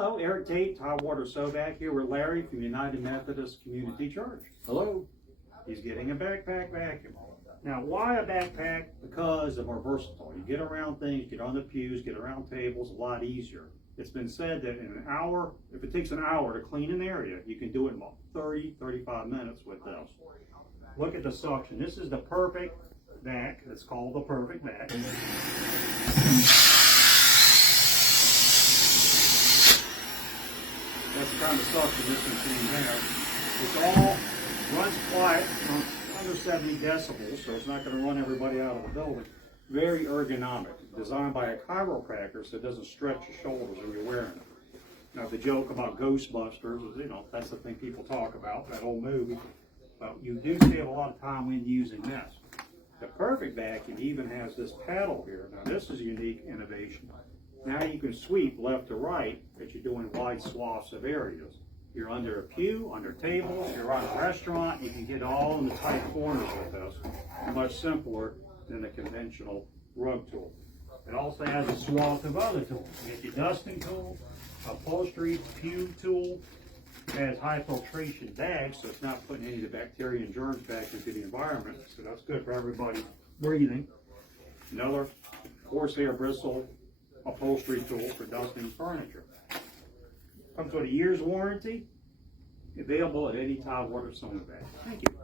Hello, Eric Tate, Hot Water Sovac here with Larry from United Methodist Community Church. Hello. He's getting a backpack vacuum. Now, why a backpack? Because they're more versatile. You get around things, get on the pews, get around tables, a lot easier. It's been said that in an hour, if it takes an hour to clean an area, you can do it in about 30, 35 minutes with this. Look at the suction. This is the Perfect Vac. It's called the Perfect Vac. That's the kind of suction this machine has. It's all runs quiet, under 70 decibels, so it's not going to run everybody out of the building. Very ergonomic, designed by a chiropractor so it doesn't stretch your shoulders when you're wearing it. Now the joke about Ghostbusters is, you know, that's the thing people talk about, that old movie. But you do save a lot of time when using this. The Perfect Vacuum even has this paddle here. Now this is a unique innovation. Now you can sweep left to right if you're doing wide swaths of areas. You're under a pew, under tables, you're on a restaurant, you can get all in the tight corners with this. Much simpler than the conventional rug tool. It also has a swath of other tools. You get your dusting tool, upholstery, pew tool. It has high filtration bags, so it's not putting any of the bacteria and germs back into the environment. So that's good for everybody breathing. Another horsehair bristle upholstery tool for dusting furniture. Comes with a year's warranty, available at any Tide Water Sovac. Thank you.